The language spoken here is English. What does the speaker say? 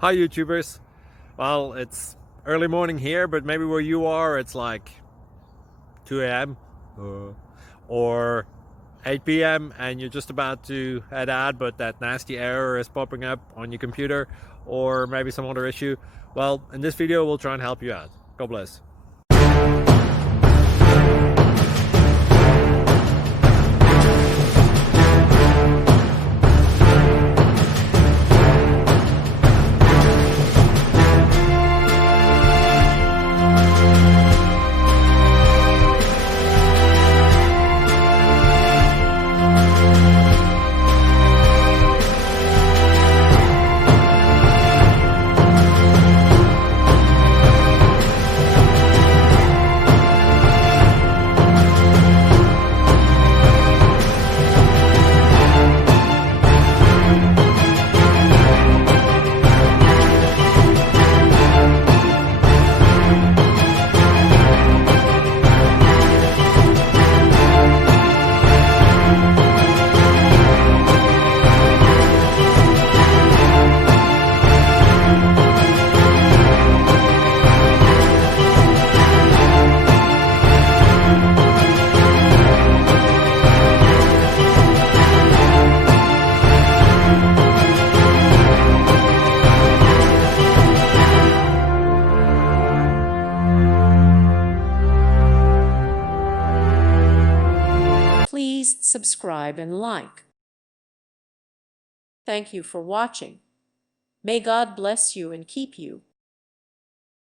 Hi YouTubers. Well, it's early morning here, but maybe where you are it's like 2 a.m. Or 8 p.m. and you're just about to head out, but that nasty error is popping up on your computer, or maybe some other issue. Well, in this video we'll try and help you out. God bless. Please subscribe and like. Thank you for watching. May God bless you and keep you.